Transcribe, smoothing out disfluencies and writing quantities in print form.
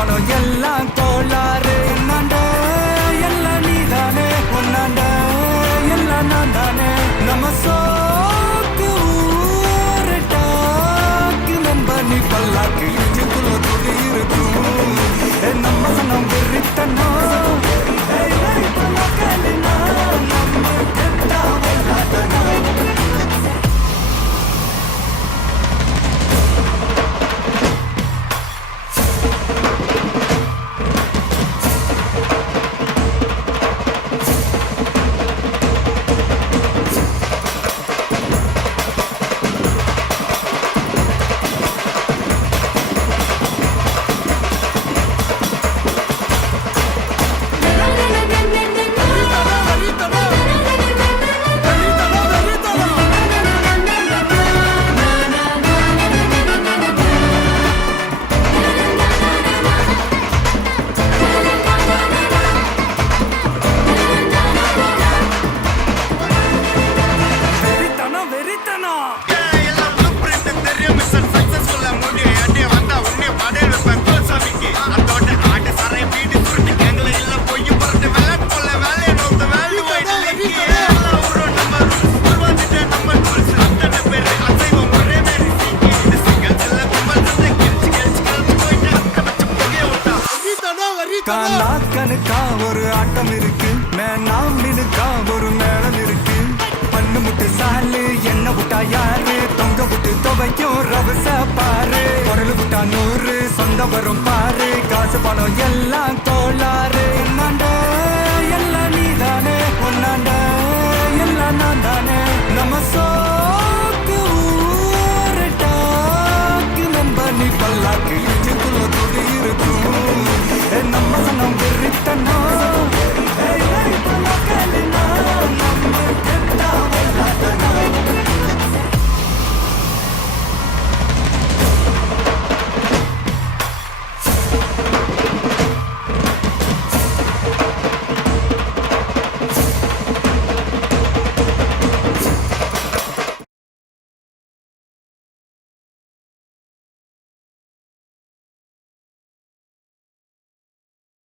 பணம் எல்லாம் கோளாறு. உன்னாண்ட எல்லாம் நீதானே, உன்னாண்ட எல்லாம் நான் தானே. நம்ம சோக்கு ஊரு டாக்கு நம்ப நீ பல்லாக்கு இஞ்சுக்குள்ள துடி இருக்கும். நம்ம சனம் வெறித்தனோ நம்ம கெட்டா வெள்ளாட்டனோ. கணக்கா ஒரு ஆட்டம் இருக்கு, மேனாமினுக்கா ஒரு மேளம் இருக்கு. பண்ணு முட்டு சாலு என்ன விட்டா யாரு, தொங்க விட்டு துவைக்கும் ரவச பாரு. குரல் விட்டா 100 சொந்த வரும் பாரு. காசு பணம் எல்லாம் கோளாறு. என்னாண்ட